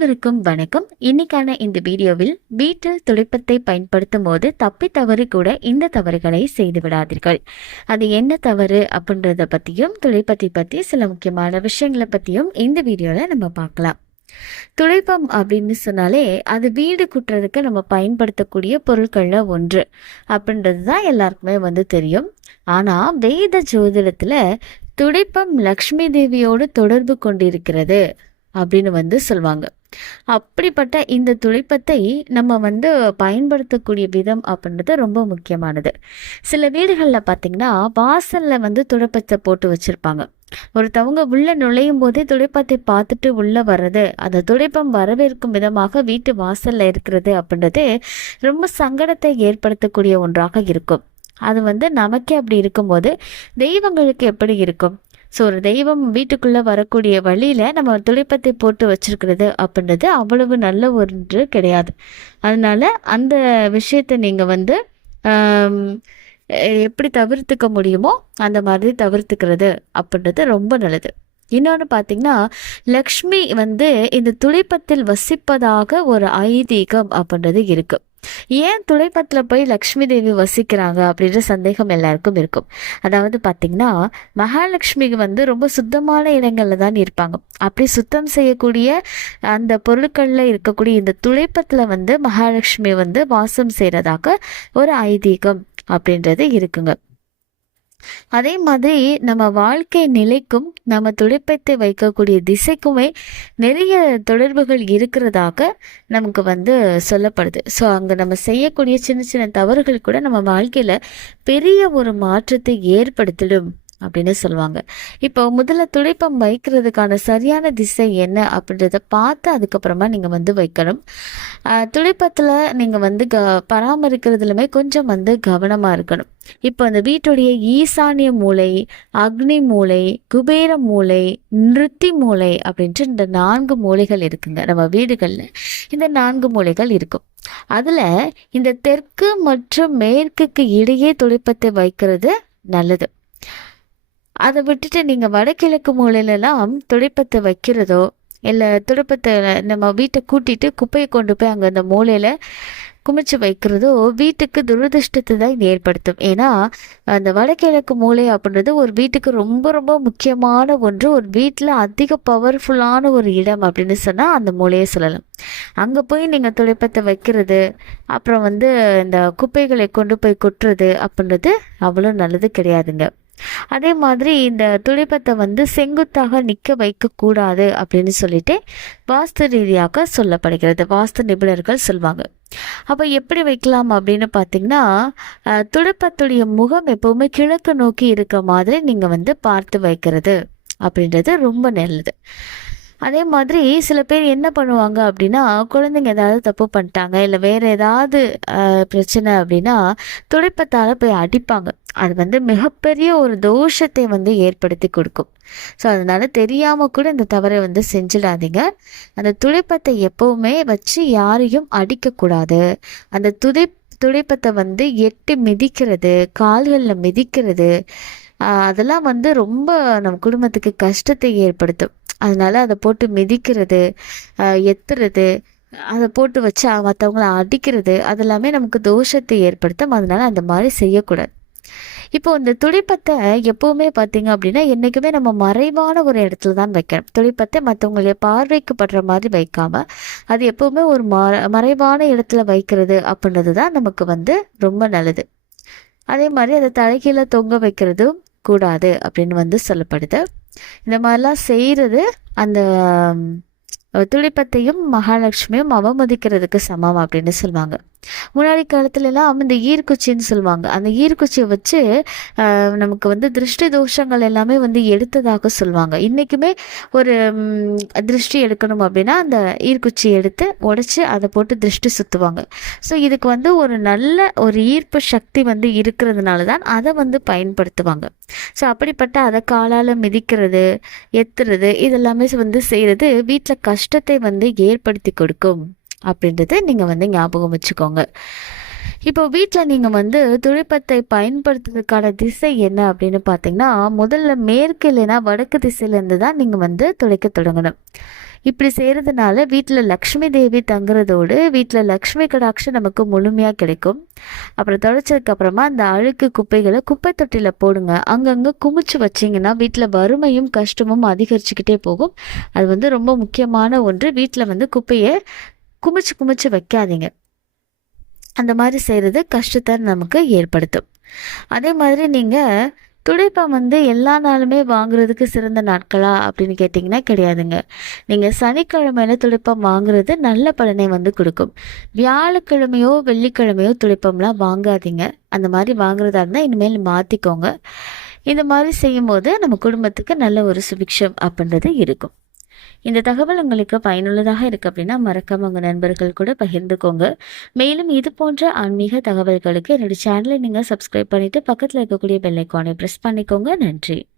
அனைவருக்கும் வணக்கம். இன்னைக்கான இந்த வீடியோவில் வீட்டில் துடைப்பத்தை பயன்படுத்தும் போது தப்பி தவறி கூட இந்த தவறுகளை செய்து விடாதீர்கள். அது என்ன தவறு அப்படின்றத பத்தியும் துடைப்பத்தை பத்தி சில முக்கியமான விஷயங்களை பத்தியும் இந்த வீடியோல நம்ம பார்க்கலாம். துடைப்பம் அப்படின்னு சொன்னாலே அது வீடு கூட்டுறதுக்கு நம்ம பயன்படுத்தக்கூடிய பொருட்கள்ல ஒன்று அப்படின்றது தான் எல்லாருக்குமே தெரியும். ஆனா வேத ஜோதிடத்துல துடைப்பம் லக்ஷ்மி தேவியோடு தொடர்பு கொண்டிருக்கிறது அப்படின்னு சொல்லுவாங்க. அப்படிப்பட்ட இந்த துடைப்பத்தை நம்ம பயன்படுத்தக்கூடிய விதம் அப்படின்றது ரொம்ப முக்கியமானது. சில வீடுகளில் பார்த்தீங்கன்னா வாசல்ல துடைப்பத்தை போட்டு வச்சிருப்பாங்க. ஒருத்தவங்க உள்ள நுழையும் போதே துடைப்பத்தை பார்த்துட்டு உள்ள வர்றது, அந்த துடைப்பம் வரவேற்கும் விதமாக வீட்டு வாசல்ல இருக்கிறது அப்படின்றது ரொம்ப சங்கடத்தை ஏற்படுத்தக்கூடிய ஒன்றாக இருக்கும். அது நமக்கே அப்படி இருக்கும்போது தெய்வங்களுக்கு எப்படி இருக்கும்? ஸோ ஒரு தெய்வம் வீட்டுக்குள்ளே வரக்கூடிய வழியில் நம்ம துடைப்பத்தை போட்டு வச்சிருக்கிறது அப்படின்றது அவ்வளவு நல்ல ஒன்று கிடையாது. அதனால அந்த விஷயத்தை நீங்கள் எப்படி தவிர்த்துக்க முடியுமோ அந்த மாதிரி தவிர்த்துக்கிறது அப்படின்றது ரொம்ப நல்லது. இன்னொன்று பார்த்தீங்கன்னா, லக்ஷ்மி இந்த துடைப்பத்தில் வசிப்பதாக ஒரு ஐதீகம் அப்படின்றது இருக்கு. ஏன் துடைப்பத்தில் போய் லக்ஷ்மி தேவி வசிக்கிறாங்க அப்படின்ற சந்தேகம் எல்லாருக்கும் இருக்கும். அதாவது பார்த்தீங்கன்னா, மகாலட்சுமிக்கு ரொம்ப சுத்தமான இடங்கள்ல தான் இருப்பாங்க. அப்படி சுத்தம் செய்யக்கூடிய அந்த பொருட்களில் இருக்கக்கூடிய இந்த துடைப்பத்தில் மகாலட்சுமி வாசம் செய்கிறதாக ஒரு ஐதீகம் அப்படின்றது இருக்குங்க. அதே மாதிரி நம்ம வாழ்க்கை நிலைக்கும் நம்ம துடைப்பத்தை வைக்கக்கூடிய திசைக்குமே நிறைய தொடர்புகள் இருக்கிறதாக நமக்கு சொல்லப்படுது. ஸோ அங்கே நம்ம செய்யக்கூடிய சின்ன சின்ன தவறுகள் கூட நம்ம வாழ்க்கையில் பெரிய ஒரு மாற்றத்தை ஏற்படுத்திடும் அப்படின்னு சொல்லுவாங்க. இப்போ முதல்ல துடைப்பம் வைக்கிறதுக்கான சரியான திசை என்ன அப்படின்றத பார்த்து அதுக்கப்புறமா நீங்கள் வைக்கணும். துடைப்பத்தில் நீங்கள் பராமரிக்கிறதுலுமே கொஞ்சம் கவனமாக இருக்கணும். இப்போ அந்த வீட்டுடைய ஈசானிய மூலை, அக்னி மூலை, குபேர மூலை, நிருத்தி மூலை அப்படின்ட்டு இந்த 4 மூலைகள் இருக்குங்க. நம்ம வீடுகளில் இந்த 4 மூலைகள் இருக்கும். அதில் இந்த தெற்கு மற்றும் மேற்குக்கு இடையே துடைப்பத்தை வைக்கிறது நல்லது. அதை விட்டுட்டு நீங்கள் வடகிழக்கு மூலையிலலாம் துடைப்பத்தை வைக்கிறதோ இல்லை துடைப்பத்தை நம்ம வீட்டை கூட்டிட்டு குப்பையை கொண்டு போய் அங்கே அந்த மூலையில் குமிச்சு வைக்கிறதோ வீட்டுக்கு துரதிருஷ்டத்தை தான் ஏற்படுத்தும். ஏன்னா அந்த வடகிழக்கு மூலை அப்படின்றது ஒரு வீட்டுக்கு ரொம்ப ரொம்ப முக்கியமான ஒன்று. ஒரு வீட்டில் அதிக பவர்ஃபுல்லான ஒரு இடம் அப்படின்னு சொன்னால் அந்த மூலையை சொல்லலாம். அங்கே போய் நீங்கள் துடைப்பத்தை வைக்கிறது, அப்புறம் இந்த குப்பைகளை கொண்டு போய் கொட்டுறது அப்படின்றது அவ்வளோ நல்லது கிடையாதுங்க. அதே மாதிரி இந்த துடைப்பத்தை செங்குத்தாக நிற்க வைக்கக்கூடாது அப்படின்னு சொல்லிட்டு வாஸ்து ரீதியாக சொல்லப்படுகிறது. வாஸ்து நிபுணர்கள் சொல்லுவாங்க. அப்போ எப்படி வைக்கலாம் அப்படின்னு பார்த்தீங்கன்னா, துடைப்பத்துடைய முகம் எப்பவுமே கிழக்கு நோக்கி இருக்கிற மாதிரி நீங்கள் பார்த்து வைக்கிறது அப்படின்றது ரொம்ப நல்லது. அதே மாதிரி சில பேர் என்ன பண்ணுவாங்க அப்படின்னா, குழந்தைங்க ஏதாவது தப்பு பண்ணிட்டாங்க இல்லை வேறு ஏதாவது பிரச்சனை அப்படின்னா துடைப்பத்தால் போய் அடிப்பாங்க. அது மிகப்பெரிய ஒரு தோஷத்தை ஏற்படுத்தி கொடுக்கும். ஸோ அதனால தெரியாமல் கூட இந்த தவறை செஞ்சிடாதீங்க. அந்த துடைப்பத்தை எப்பவுமே வச்சு யாரையும் அடிக்கக்கூடாது. அந்த துடைப்பத்தை எட்டி மிதிக்கிறது, கால்களில் மிதிக்கிறது, அதெல்லாம் ரொம்ப நம்ம குடும்பத்துக்கு கஷ்டத்தை ஏற்படுத்தும். அதனால அதை போட்டு மிதிக்கிறது, எத்துறது, அதை போட்டு வச்சு மற்றவங்கள அடிக்கிறது அதெல்லாமே நமக்கு தோஷத்தை ஏற்படுத்தும். அதனால அந்த மாதிரி செய்யக்கூடாது. இப்போ இந்த துடைப்பத்தை எப்பவுமே பார்த்தீங்க அப்படின்னா என்றைக்குமே நம்ம மறைவான ஒரு இடத்துல தான் வைக்கணும். துடைப்பத்தை மற்றவங்களுடைய பார்வைக்கு படுற மாதிரி வைக்காம அது எப்பவுமே ஒரு மறைவான இடத்துல வைக்கிறது அப்படின்றது தான் நமக்கு ரொம்ப நல்லது. அதே மாதிரி அதை தலைகீழ தொங்க வைக்கிறதும் கூடாது அப்படின்னு சொல்லப்படுது. இந்த மாதிரிலாம் செய்கிறது அந்த துடைப்பத்தையும் மகாலட்சுமியும் அவமதிக்கிறதுக்கு சமம் அப்படின்னு சொல்லுவாங்க. முன்னாடி காலத்துலலாம் இந்த ஈர்க்குச்சின்னு சொல்லுவாங்க. அந்த ஈர்க்குச்சியை வச்சு நமக்கு திருஷ்டி தோஷங்கள் எல்லாமே எடுத்ததாக சொல்லுவாங்க. இன்றைக்குமே ஒரு திருஷ்டி எடுக்கணும் அப்படின்னா அந்த ஈர்க்குச்சி எடுத்து உடைச்சி அதை போட்டு திருஷ்டி சுற்றுவாங்க. ஸோ இதுக்கு ஒரு நல்ல ஒரு ஈர்ப்பு சக்தி இருக்கிறதுனால தான் அதை பயன்படுத்துவாங்க. ஸோ அப்படிப்பட்ட அதை காலால் மிதிக்கிறது, எத்துறது இதெல்லாமே செய்கிறது வீட்டில் கஷ்டத்தை ஏற்படுத்தி கொடுக்கும் அப்படின்றத நீங்கள் ஞாபகம் வச்சுக்கோங்க. இப்போ வீட்டில் நீங்கள் துடைப்பத்தை பயன்படுத்துறதுக்கான திசை என்ன அப்படின்னு பார்த்தீங்கன்னா, முதல்ல மேற்கு இல்லைன்னா வடக்கு திசையிலேருந்து தான் நீங்கள் துடைக்க தொடங்கணும். இப்படி செய்கிறதுனால வீட்டில் லக்ஷ்மி தேவி தங்குறதோடு வீட்டில் லக்ஷ்மி கடாட்சம் நமக்கு முழுமையாக கிடைக்கும். அப்புறம் துடைச்சதுக்கப்புறமா அந்த அழுக்கு குப்பைகளை குப்பை தொட்டியில் போடுங்க. அங்கங்கே குமிச்சு வச்சிங்கன்னா வீட்டில் வறுமையும் கஷ்டமும் அதிகரிச்சுக்கிட்டே போகும். அது ரொம்ப முக்கியமான ஒன்று. வீட்டில் குப்பையை குமிச்சு குமிச்சு வைக்காதீங்க. அந்த மாதிரி செய்கிறது கஷ்டத்தை நமக்கு ஏற்படுத்தும். அதே மாதிரி நீங்கள் துடைப்பம் எல்லா நாளுமே வாங்குறதுக்கு சிறந்த நாட்களா அப்படின்னு கேட்டிங்கன்னா கிடையாதுங்க. நீங்கள் சனிக்கிழமையில துடைப்பம் வாங்குறது நல்ல பலனை கொடுக்கும். வியாழக்கிழமையோ வெள்ளிக்கிழமையோ துடைப்பம்லாம் வாங்காதீங்க. அந்த மாதிரி வாங்குறதா இருந்தால் இனிமேல் மாற்றிக்கோங்க. இந்த மாதிரி செய்யும்போது நம்ம குடும்பத்துக்கு நல்ல ஒரு சுபிக்ஷம் அப்படின்றது இருக்கும். இந்த தகவல் உங்களுக்கு பயனுள்ளதாக இருக்குது அப்படின்னா மறக்காம உங்கள் நண்பர்கள் கூட பகிர்ந்துக்கோங்க. மேலும் இது போன்ற ஆன்மீக தகவல்களுக்கு என்னோட சேனலை நீங்கள் சப்ஸ்கிரைப் பண்ணிவிட்டு பக்கத்தில் இருக்கக்கூடிய பெல் ஐக்கானை ப்ரெஸ் பண்ணிக்கோங்க. நன்றி.